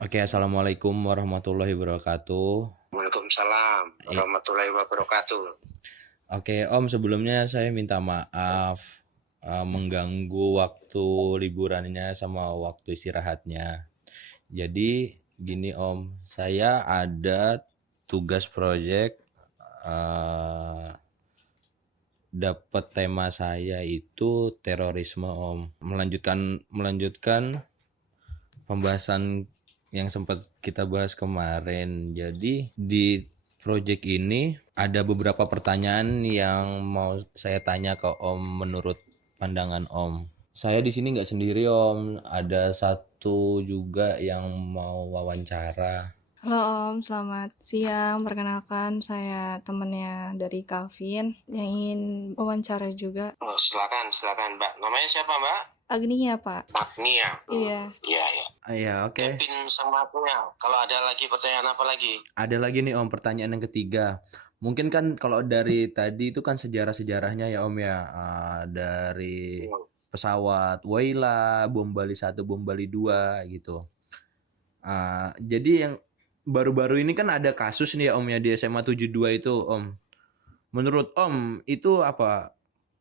Oke, assalamualaikum warahmatullahi wabarakatuh. Waalaikumsalam I- warahmatullahi wabarakatuh. Oke, Om, sebelumnya saya minta maaf mengganggu waktu liburannya sama waktu istirahatnya. Jadi gini Om, saya ada tugas proyek eh, dapat tema saya itu terorisme Om. Melanjutkan pembahasan yang sempat kita bahas kemarin. Jadi di project ini ada beberapa pertanyaan yang mau saya tanya ke Om menurut pandangan Om. Saya di sini nggak sendiri Om, ada satu juga yang mau wawancara. Halo Om, selamat siang. Perkenalkan, saya temannya dari Calvin yang ingin wawancara juga. Oh, silakan Mbak. Namanya siapa Mbak? Agnia, Pak. Agnia. Iya. Iya, iya. Ya oke. Kevin sama Agnia. Kalau ada lagi pertanyaan apa lagi? Ada lagi nih Om, pertanyaan yang ketiga. Mungkin kan kalau dari tadi itu kan sejarah-sejarahnya ya Om ya, dari pesawat Waila, bom Bali 1, bom Bali 2 gitu. Jadi yang baru-baru ini kan ada kasus nih ya Om ya di SMA 72 itu Om. Menurut Om itu apa,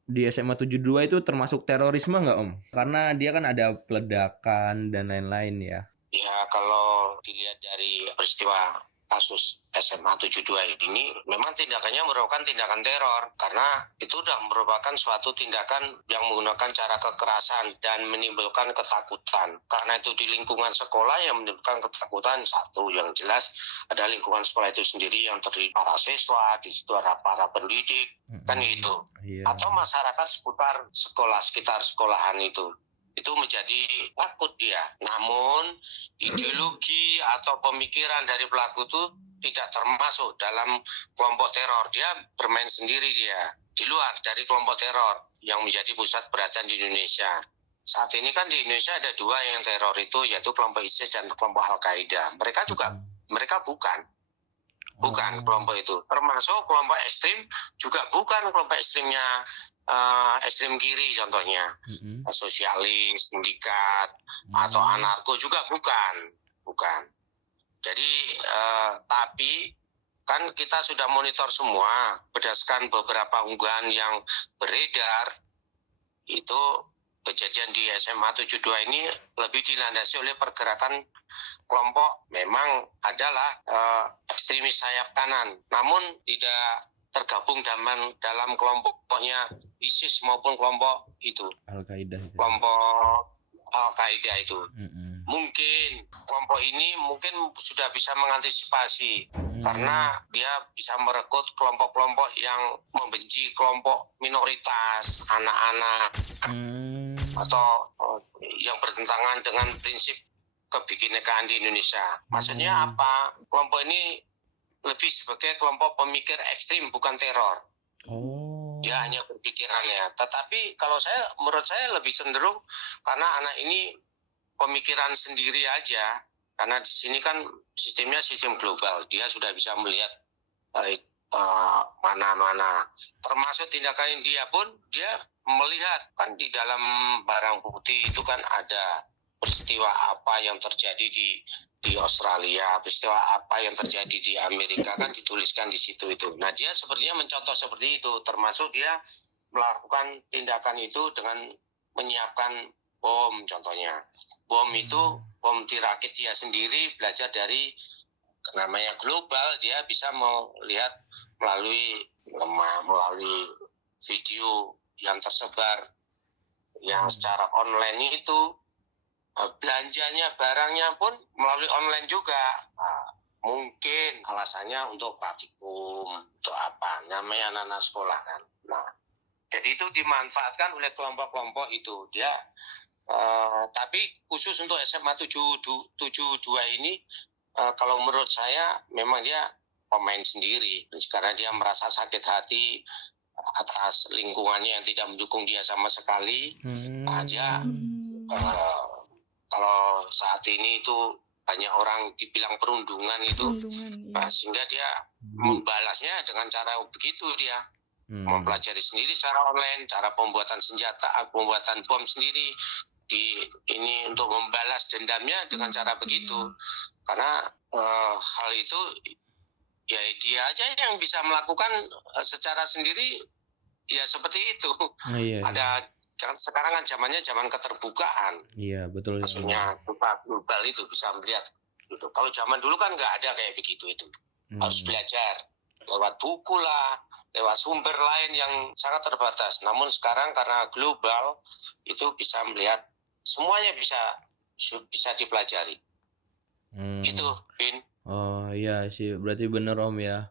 di SMA 72 itu termasuk terorisme nggak Om? Karena dia kan ada peledakan dan lain-lain ya. Ya, kalau dilihat dari peristiwa kasus SMA 72 ini, memang tindakannya merupakan tindakan teror, karena itu sudah merupakan suatu tindakan yang menggunakan cara kekerasan dan menimbulkan ketakutan. Karena itu di lingkungan sekolah yang menimbulkan ketakutan, satu yang jelas ada lingkungan sekolah itu sendiri yang terdiri para siswa, di situ ada para pendidik, kan gitu. Iya. Atau masyarakat seputar sekolah, sekitar sekolahan itu menjadi takut dia. Namun ideologi atau pemikiran dari pelaku itu tidak termasuk dalam kelompok teror. Dia bermain sendiri, dia di luar dari kelompok teror yang menjadi pusat perhatian di Indonesia. Saat ini kan di Indonesia ada dua yang teror itu, yaitu kelompok ISIS dan kelompok Al-Qaeda. Mereka bukan kelompok itu. Termasuk kelompok ekstrim juga bukan kelompok ekstrimnya ekstrim kiri, contohnya sosialis, sindikat, atau anarko juga bukan. Jadi tapi kan kita sudah monitor semua berdasarkan beberapa unggahan yang beredar. Itu kejadian di SMA 72 ini lebih dilandasi oleh pergerakan kelompok memang adalah ekstremis sayap kanan, namun tidak tergabung dalam kelompoknya ISIS maupun kelompok itu, kelompok Al-Qaeda itu. Mungkin kelompok ini sudah bisa mengantisipasi karena dia bisa merekrut kelompok-kelompok yang membenci kelompok minoritas, anak-anak, atau yang bertentangan dengan prinsip kebinekaan di Indonesia. Maksudnya apa? Kelompok ini lebih sebagai kelompok pemikir ekstrim, bukan teror. Dia hanya berpikirannya. Tetapi menurut saya lebih cenderung karena anak ini pemikiran sendiri aja. Karena di sini kan sistemnya sistem global. Dia sudah bisa melihat mana-mana. Termasuk tindakan dia pun dia melihat kan di dalam barang bukti itu kan ada peristiwa apa yang terjadi di Australia, peristiwa apa yang terjadi di Amerika kan dituliskan di situ itu. Nah, dia sepertinya mencontoh seperti itu, termasuk dia melakukan tindakan itu dengan menyiapkan bom, contohnya. Bom itu bom dirakit dia sendiri, belajar dari namanya global, dia bisa melihat melalui video yang tersebar yang secara online itu. Belanjanya, barangnya pun melalui online juga. Mungkin alasannya untuk praktikum, untuk apa, namanya anak-anak sekolah kan. Nah, jadi itu dimanfaatkan oleh kelompok-kelompok itu. Dia tapi khusus untuk SMA 72 ini, kalau menurut saya memang dia pemain sendiri, karena dia merasa sakit hati atas lingkungannya yang tidak mendukung dia sama sekali. Dia kalau saat ini itu banyak orang dibilang perundungan itu, sehingga dia membalasnya dengan cara begitu. Dia mempelajari sendiri secara online, cara pembuatan senjata, pembuatan bom sendiri, ini untuk membalas dendamnya dengan cara begitu. Karena hal itu ya dia aja yang bisa melakukan secara sendiri ya seperti itu. Iya. Ada sekarang kan zamannya zaman keterbukaan. Iya, betul. Maksudnya global itu bisa melihat gitu. Kalau zaman dulu kan nggak ada kayak begitu itu. Harus belajar lewat buku lah, lewat sumber lain yang sangat terbatas. Namun sekarang karena global itu bisa melihat semuanya bisa dipelajari. Itu, Bin. Oh iya sih, berarti bener Om ya.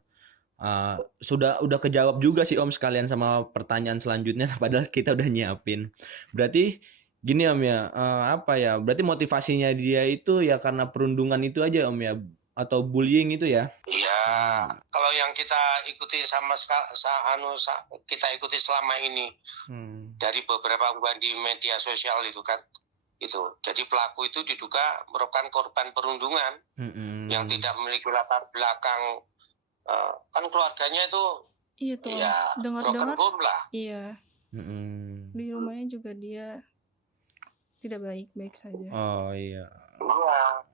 Udah kejawab juga sih Om sekalian sama pertanyaan selanjutnya padahal kita udah nyiapin. Berarti gini Om ya, apa ya? Berarti motivasinya dia itu ya karena perundungan itu aja Om ya, atau bullying itu ya? Iya, kalau yang kita ikuti kita ikuti selama ini dari beberapa unggahan di media sosial itu kan, itu. Jadi pelaku itu diduga merupakan korban perundungan yang tidak memiliki latar belakang. Kan keluarganya itu Iya tuh, ya broken dengar-dengar. home lah. Iya. Di rumahnya juga dia tidak baik-baik saja. Oh iya.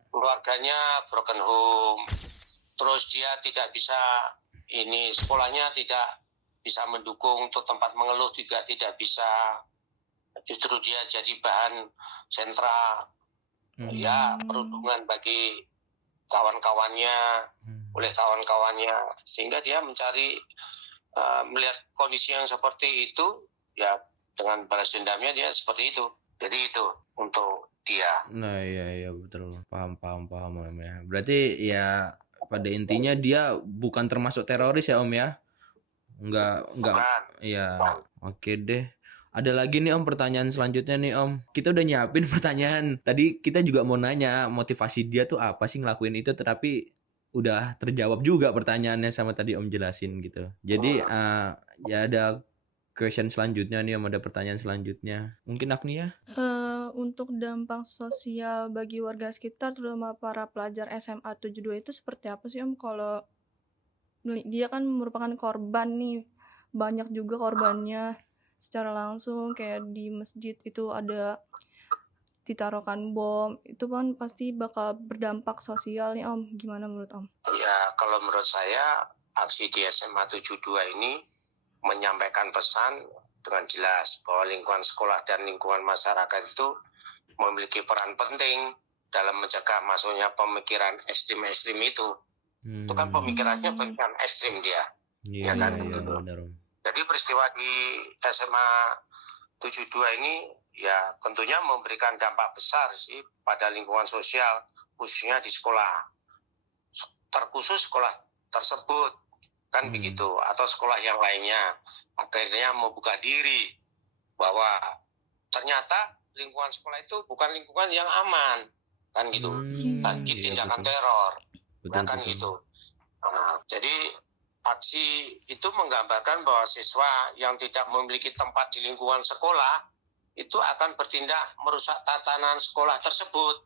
Keluarganya broken home. Terus dia tidak bisa sekolahnya tidak bisa mendukung, untuk tempat mengeluh juga tidak bisa. Justru dia jadi bahan sentra ya perundungan bagi kawan-kawannya, oleh kawan-kawannya, sehingga dia mencari melihat kondisi yang seperti itu ya dengan balas dendamnya dia seperti itu. Jadi itu untuk dia. Nah iya betul, paham Om ya. Berarti ya pada intinya dia bukan termasuk teroris ya Om ya? Enggak. Iya. Oke deh. Ada lagi nih Om pertanyaan selanjutnya nih Om. Kita udah nyiapin pertanyaan. Tadi kita juga mau nanya motivasi dia tuh apa sih ngelakuin itu, tapi udah terjawab juga pertanyaannya sama tadi Om jelasin gitu. Jadi ya ada question selanjutnya nih Om, ada pertanyaan selanjutnya. Mungkin Agnia? Untuk dampak sosial bagi warga sekitar, terutama para pelajar SMA 72 itu seperti apa sih Om? Kalau dia kan merupakan korban nih, banyak juga korbannya secara langsung, kayak di masjid itu ada ditaruhkan bom, itu kan pasti bakal berdampak sosial nih Om. Gimana menurut Om? Ya kalau menurut saya aksi di SMA 72 ini menyampaikan pesan dengan jelas bahwa lingkungan sekolah dan lingkungan masyarakat itu memiliki peran penting dalam mencegah masuknya pemikiran ekstrim itu. Itu kan pemikirannya pemikiran ekstrim dia. Iya kan? Iya benar Om. Jadi peristiwa di SMA 72 ini ya tentunya memberikan dampak besar sih pada lingkungan sosial, khususnya di sekolah. Terkhusus sekolah tersebut kan begitu, atau sekolah yang lainnya. Akhirnya membuka diri bahwa ternyata lingkungan sekolah itu bukan lingkungan yang aman kan gitu, bagi tindakan teror. Kan gitu. Jadi aksi itu menggambarkan bahwa siswa yang tidak memiliki tempat di lingkungan sekolah itu akan bertindak merusak tatanan sekolah tersebut,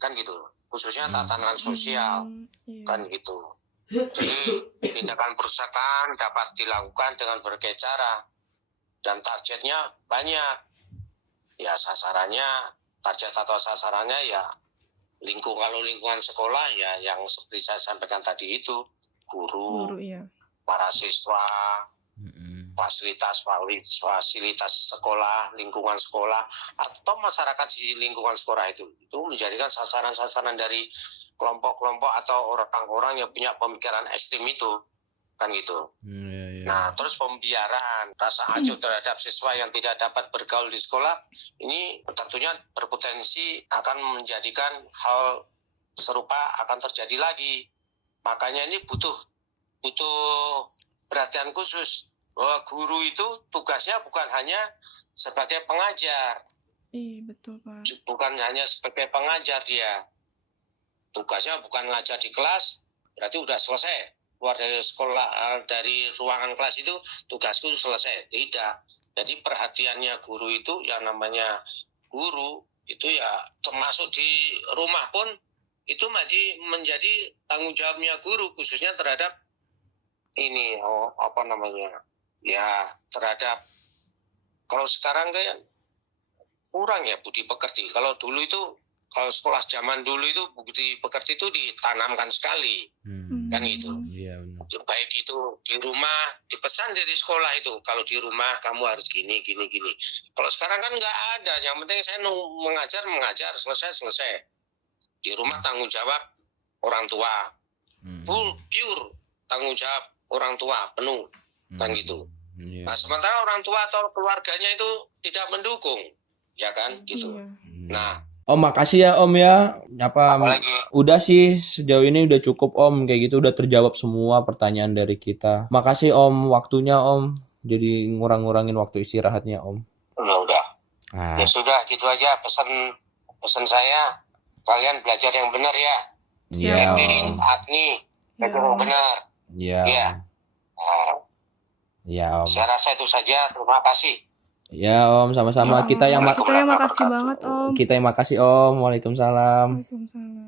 kan gitu, khususnya tatanan sosial, kan gitu. Jadi tindakan perusakan dapat dilakukan dengan berbagai cara dan targetnya banyak. Ya target atau sasarannya ya kalau lingkungan sekolah ya yang seperti saya sampaikan tadi itu, guru iya. Para siswa, fasilitas sekolah, lingkungan sekolah, atau masyarakat di lingkungan sekolah itu menjadikan sasaran-sasaran dari kelompok-kelompok atau orang-orang yang punya pemikiran ekstrim itu, kan gitu. Nah, terus pembiaran, rasa acuh terhadap siswa yang tidak dapat bergaul di sekolah, ini tentunya berpotensi akan menjadikan hal serupa akan terjadi lagi. Makanya ini butuh perhatian khusus, bahwa guru itu tugasnya bukan hanya sebagai pengajar. Iya, betul Pak. Bukan hanya sebagai pengajar dia. Tugasnya bukan ngajar di kelas, berarti udah selesai. Keluar dari sekolah, dari ruangan kelas itu tugasku selesai. Tidak. Jadi perhatiannya guru itu, yang namanya guru itu ya termasuk di rumah pun itu masih menjadi tanggung jawabnya guru, khususnya terhadap terhadap, kalau sekarang kayak kurang ya budi pekerti. Kalau dulu itu kalau sekolah zaman dulu itu bukti pekerti itu ditanamkan sekali, kan gitu. Iya benar. Baik itu di rumah, dipesan dari sekolah itu, kalau di rumah kamu harus gini. Kalau sekarang kan nggak ada, yang penting saya mengajar, selesai. Di rumah tanggung jawab orang tua, pure tanggung jawab orang tua penuh, kan gitu. Iya. Nah sementara orang tua atau keluarganya itu tidak mendukung, ya kan gitu. Iya. Nah, Om makasih ya Om ya. apalagi Udah sih sejauh ini udah cukup Om, kayak gitu udah terjawab semua pertanyaan dari kita. Makasih Om waktunya Om. Jadi ngurangin waktu istirahatnya Om. udah. Ya sudah gitu aja pesan saya, kalian belajar yang benar ya. Iya Kevin, Om. Agni, belajar yang benar. Iya. Ya. Nah, Iya Om. saya rasa itu saja. Terima kasih. Ya Om, sama-sama. Kita yang makasih banget Om. Kita yang makasih Om. Waalaikumsalam. Waalaikumsalam.